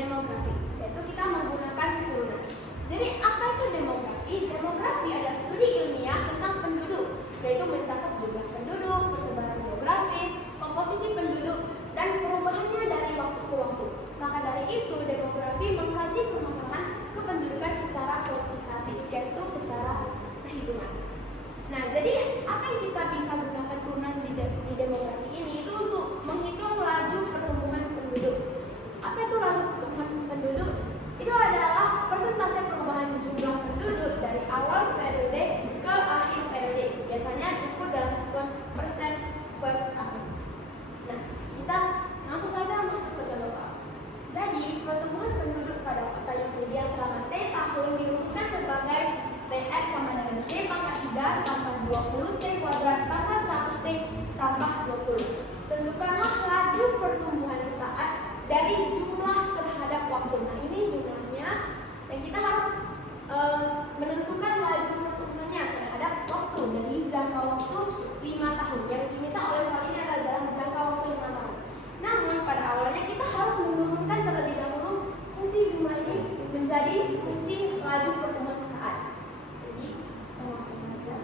demografi, yaitu kita menggunakan turunan. Jadi apa itu demografi? Demografi adalah studi ilmiah tentang penduduk, yaitu mencatat jumlah penduduk, persebaran geografis, komposisi penduduk, dan perubahannya dari waktu ke waktu. Maka dari itu, demografi mengkaji perkembangan kependudukan secara kuantitatif, yaitu secara perhitungan. Nah, jadi apa yang kita bisa gunakan turunan di demografi ini itu untuk menghitung laju pertumbuhan penduduk. Apa itu laju pertumbuhan penduduk? Itu adalah persentase perubahan jumlah penduduk dari awal periode ke akhir periode. Biasanya diukur dalam hitungan persen per tahun. Nah, kita langsung saja masuk ke contoh soal. Jadi, pertumbuhan penduduk pada kota Yehudia selama T tahun dirumuskan sebagai Px sama dengan T pangkat 3 tambah 20 T kuadrat tambah 100 T tambah 20. Tentukanlah laju pertumbuhan sesaat dari jumlah terhadap waktu. Nah, ini jumlahnya, dan kita harus menentukan laju pertumbuhannya terhadap waktu dari jangka waktu 5 tahun. Yang diminta oleh soal ini adalah dalam jangka waktu 5 tahun. Namun, pada awalnya kita harus menurunkan terlebih dahulu fungsi jumlah ini menjadi fungsi laju pertumbuhan sesaat. Jadi, kita langsung saja.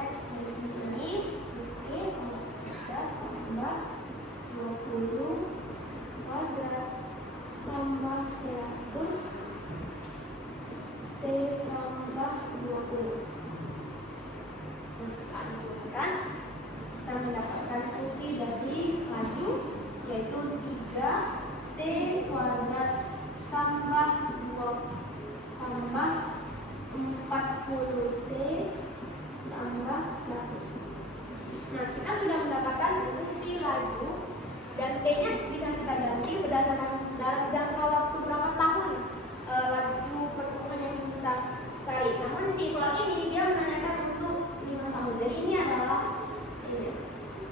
X di sini, T tambah 20 kuadrat tambah 100 T tambah 20. Saat digunakan, kita mendapatkan fungsi dari laju, yaitu 3 T kuadrat tambah 40 T tambah 100. Nah, kita sudah mendapatkan fungsi laju, dan T-nya bisa kita ganti berdasarkan dalam jangka waktu berapa tahun laju pertumbuhan yang kita cari. Namun di soal ini dia menanyakan untuk 5 tahun. Jadi ini adalah T-nya.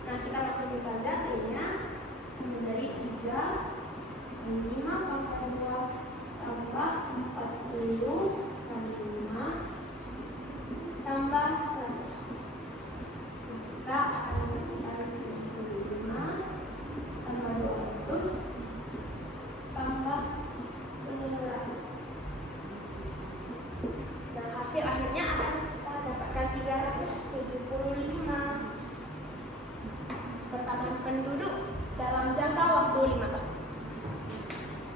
Nah, kita masukin saja T-nya menjadi 3 5 pangkat 2 tambah 40 kali 5 tambah 100. Kita akan melakukan 25 tambah 200 tambah 100. Dan hasil akhirnya akan kita dapatkan 375 pertambahan penduduk dalam jangka waktu 5 tahun.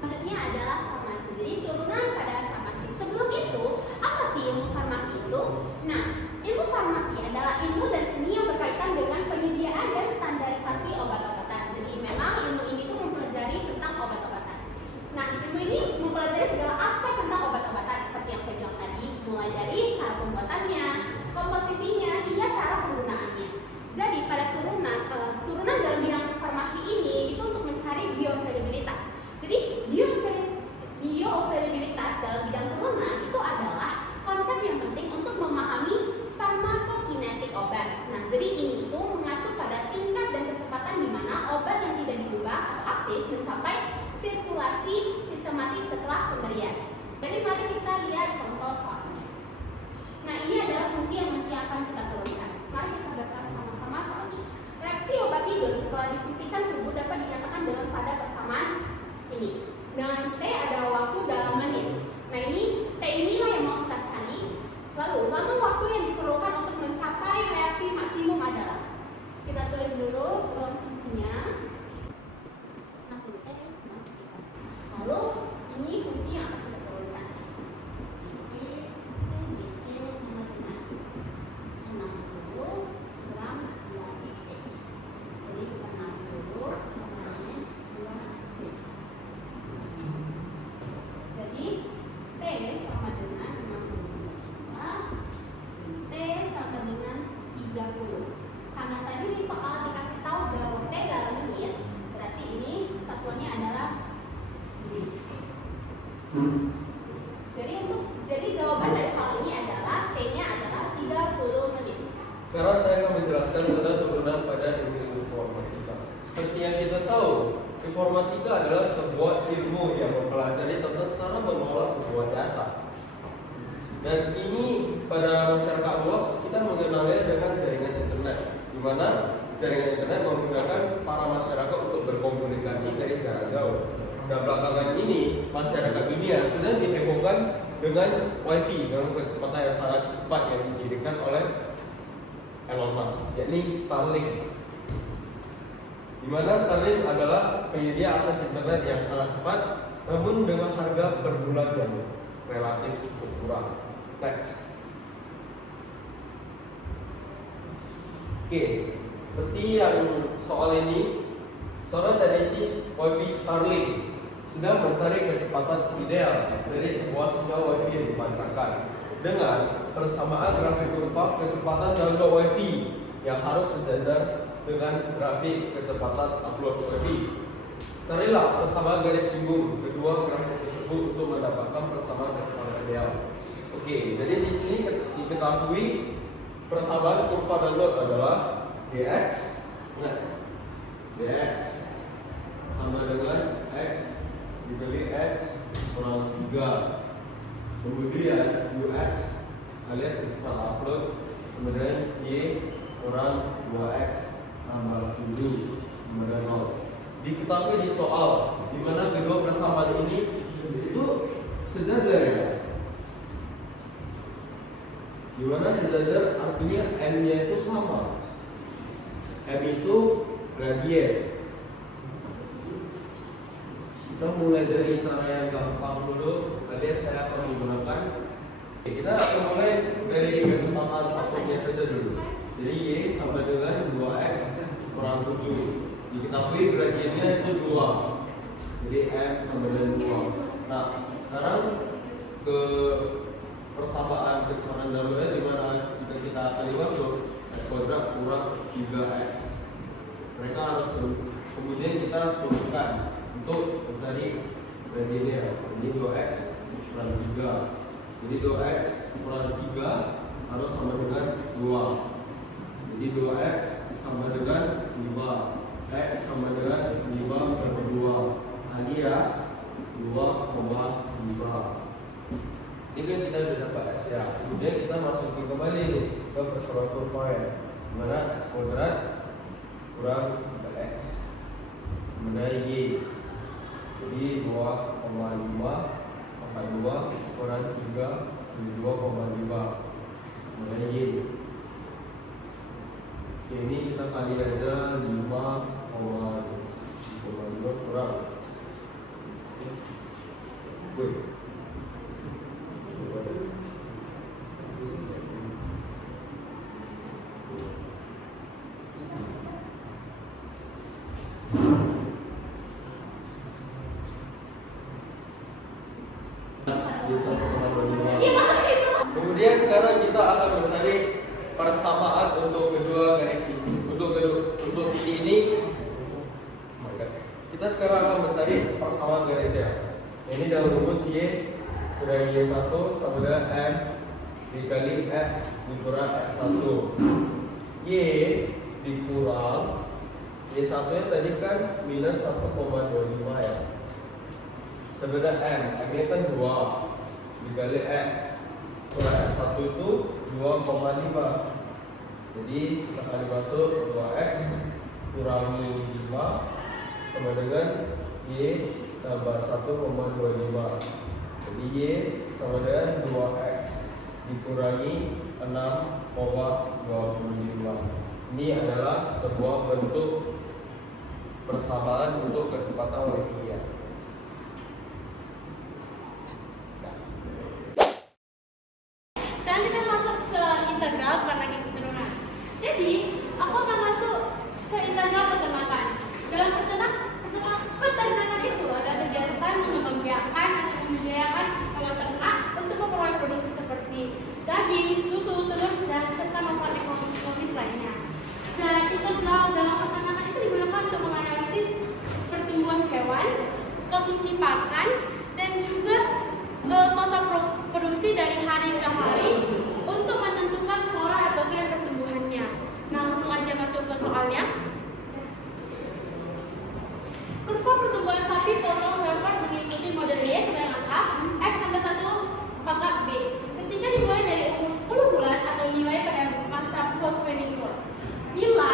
Maksudnya adalah farmasi. Jadi turunan pada farmasi. Sebelum itu, apa sih ilmu farmasi itu? Nah, ilmu farmasi adalah ilmu dan seni yang berkaitan dengan penyediaan dan standarisasi obat-obatan. Jadi memang ilmu ini tuh mempelajari tentang obat-obatan. Nah, ilmu ini mempelajari segala aspek tentang obat-obatan seperti yang saya bilang tadi, mulai dari cara pembuatannya, komposisinya, hingga cara penggunaannya. Jadi pada turunan dalam bidang farmasi ini itu untuk mencari bioavailabilitas. Jadi bioavailabilitas dalam bidang turunan itu adalah konsep yang penting untuk memahami farmakokinetik obat. Nah, jadi ini itu mengacu pada tingkat dan kecepatan di mana obat yang tidak diubah atau aktif mencapai sirkulasi sistematis setelah pemberian. Jadi mari kita lihat contoh soalnya. Nah, ini adalah fungsi yang nanti akan kita turunkan. Mari kita baca sama-sama soalnya. Reaksi obat tidur setelah disuntikan tubuh dapat dinyatakan dengan pada persamaan ini. Dengan T adalah waktu dalam menit. Nah, ini T inilah yang mau kita cari. Lalu waktu yang diperlukan untuk mencapai reaksi maksimum adalah, kita tulis dulu fungsinya. Lalu ini fungsi yang akan kita turunkan. dt sama dengan 60 seram 2 dt. Jadi kita 60 sama dengan 2 dt. Jadi T sama dengan 62, T sama dengan 30. Karena tadi di soal dikasih tahu bahwa T dalam menit, berarti ini satuannya adalah menit. Jadi jawaban dari soal ini adalah T-nya adalah 30 menit. Sekarang saya akan menjelaskan tentang turunan pada ilmu informatika. Seperti yang kita tahu, informatika adalah sebuah ilmu yang mempelajari tentang cara mengolah sebuah data. Dan ini pada masyarakat luas kita mengenalnya dengan jaringan internet, di mana jaringan internet memudahkan para masyarakat untuk berkomunikasi dari jarak jauh. Nah, belakangan ini masyarakat dunia sedang dihebohkan dengan WiFi dengan kecepatan yang sangat cepat yang didirikan oleh Elon Musk, yakni Starlink. Di mana Starlink adalah penyedia akses internet yang sangat cepat, namun dengan harga per bulan yang relatif cukup murah. Next. Oke, seperti yang soal ini, seorang teknisi WiFi Starlink sedang mencari kecepatan ideal dari sebuah sinyal WiFi yang dipancarkan dengan persamaan grafik kurva kecepatan download WiFi yang harus sejajar dengan grafik kecepatan upload WiFi. Carilah persamaan garis singgung kedua grafik tersebut untuk mendapatkan persamaan kecepatan ideal. Oke, jadi di sini diketahui persamaan kurva download adalah dx, dx sama dengan x dikali x kurang 3. Kemudian ux alias kecepatan upload sama dengan y kurang 2x tambah 7 sama dengan 0. Diketahui di soal di mana kedua persamaan ini itu sejajar ya. Di mana sejajar artinya m-nya itu sama. M itu gradien. Kita mulai dari cara yang gampang dulu, alias saya akan menggunakan. Kita akan mulai dari kecepatan uploadnya saja dulu. Jadi y sama dengan 2x kurang 7. Diketahui gradiennya itu 2. Jadi m sama dengan 2. Nah, sekarang ke persamaan kecepatan downloadnya di mana jika kita kali masuk x kuadrat kurang 3x. Mereka harus kemudian kita turunkan untuk mencari gradiennya. Ini 2x kurang 3. Jadi 2x kurang 3 harus sama dengan 2. Jadi 2x sama dengan 5. X sama dengan 5 per 2 alias 2,5. Ini kan kita sudah dapat S ya. Kemudian kita masukin kembali nih ke persamaan kurva ya. Dimana x kuadrat kurang 3x sama dengan y. Jadi 2,5 tambah 2 kurang 3 jadi 2,5 sama dengan y. Oke, ini kita kali aja 5,5 kurang. Oke. Kemudian sekarang kita akan mencari persamaan untuk kedua garis untuk ini. Kita sekarang akan mencari persamaan garisnya. Ini dalam rumus y kurang y1 sama dengan m dikali x dikurang x1. Y dikurang y1 nya tadi kan minus 1,25 ya. Sebenarnya m-nya kan 2 dikali x kurang x1 itu 2,5. Jadi kita kali masuk 2x kurangi 5 sama dengan y tambah 1,25. Jadi y sama dengan 2x dikurangi 6,25. Ini adalah sebuah bentuk persamaan untuk kecepatan WiFi ya. Sekarang kita masuk ke integral bukan lagi keturunan. Jadi aku akan masuk ke integral peternakan. Dalam peternakan itu ada kegiatan mengembangbiakan atau membiayakan hewan ternak untuk memperoleh produksi seperti daging, susu, telur, dan serta manfaat ekonomis lainnya. Dan integral dalam peternakan itu digunakan untuk menganalisis pertumbuhan hewan, konsumsi pakan, dan juga total produksi dari hari ke hari untuk menentukan pola atau tren pertumbuhannya. Nah, langsung aja masuk ke soalnya. Kurva pertumbuhan sapi potong leopard mengikuti model Y sebagai angka X tambah 1 pangkat B. Ketika dimulai dari umur 10 bulan atau nilai pada masa post training growth. Bila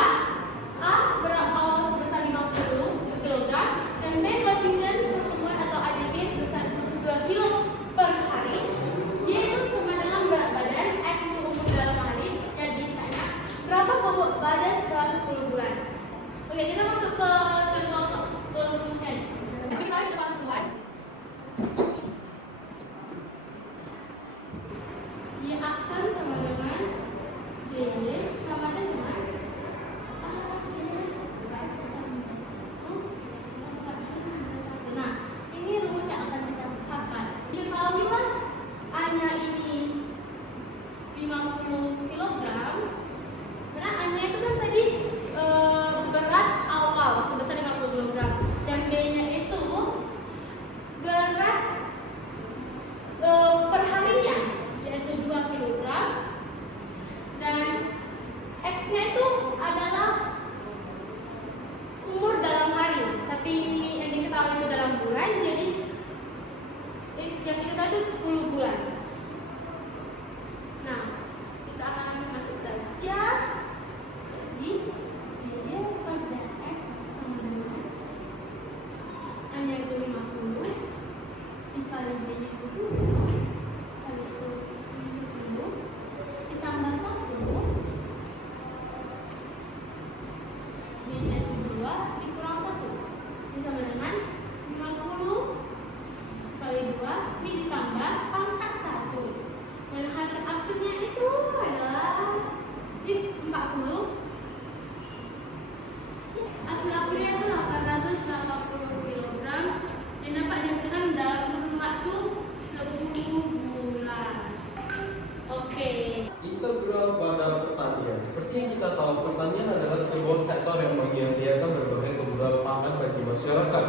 sebuah sektor yang menyediakan berbagai kebutuhan pangan bagi masyarakat.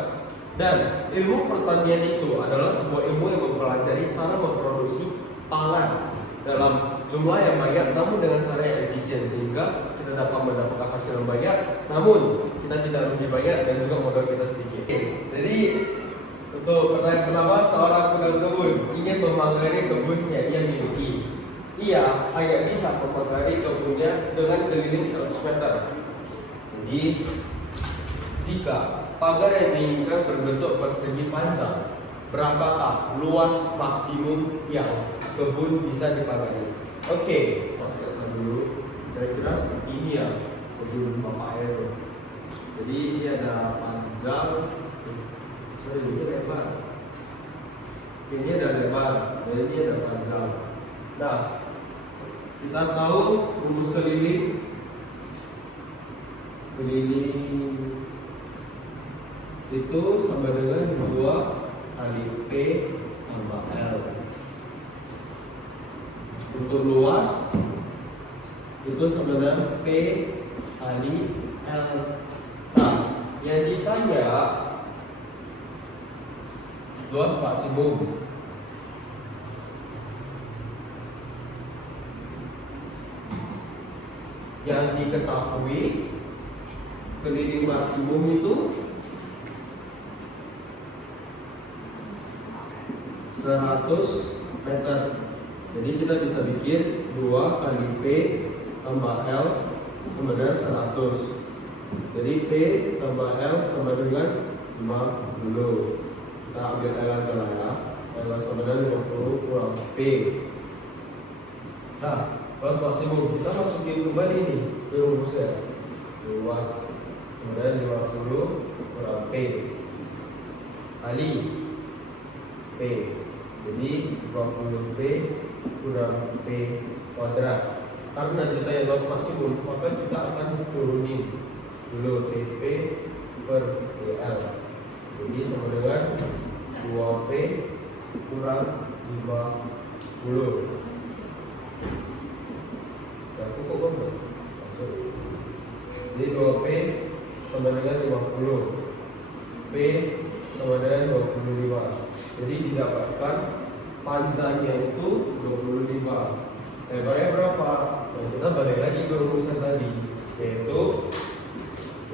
Dan ilmu pertanian itu adalah sebuah ilmu yang mempelajari cara memproduksi pangan dalam jumlah yang banyak namun dengan cara yang efisien sehingga kita dapat mendapatkan hasil yang banyak namun kita tidak rugi banyak dan juga modal kita sedikit. Jadi untuk pertanyaan pertama, seorang tukang kebun ingin membanggai kebun yang ia miliki. Ia hanya bisa membanggai kebunnya dengan keliling 100 meter. Jadi jika pagar yang diinginkan berbentuk persegi panjang, berapakah luas maksimum yang kebun bisa dipagari? Oke, masuk ke sana dulu. Kira-kira seperti ini ya kebun Bapak Heru. Jadi ini ada panjang, ini lebar. Ini ada lebar, dan ini ada panjang. Nah, kita tahu rumus keliling itu sama dengan 2 kali P tambah L. Untuk luas itu sama dengan P kali L. Nah, yang ditanya luas maksimum. Yang diketahui keliling maksimum itu 100 meter. Jadi kita bisa bikin 2 kali P tambah L sama dengan 100. Jadi P tambah L sama dengan 50. Kita ambil L aja lah ya. L sama dengan 50 kurang P. Nah, luas maksimum kita masukin kembali nih ke rumusnya. Luas sama dengan 50 kurang P kali P. Jadi 20 P kurang P kuadrat. Karena kita yang luas maksimum, maka kita akan turunin dulu TP per PL. Jadi sama dengan 2P kurang 50. Aku kok ngomong? Jadi 2P sama dengan 50. P sama dengan 25. Jadi didapatkan panjangnya itu 25. Lebarnya berapa? Nah, kita balik lagi ke rumusan tadi, yaitu P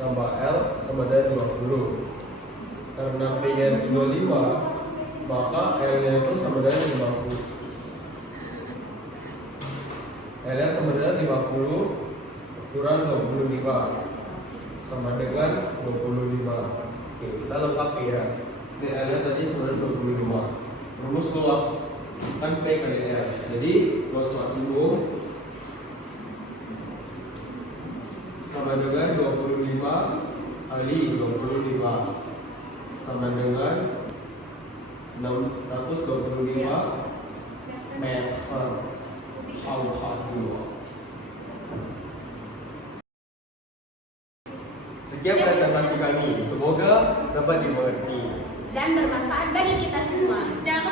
tambah L sama dengan 20. Karena P nya 25, maka L nya itu sama dengan 50. L nya sama dengan 50 kurang 25 sama dengan 25. Oke, kita lengkapi ya. Ini L nya tadi sama dengan 25. Rumus luas kan P kali L. Jadi luas maksimum sama dengan 25 kali 25 sama dengan 625 meter. Alhamdulillah. Sekian presentasi kami. Semoga dapat dimengerti dan bermanfaat bagi kita semua. Jangan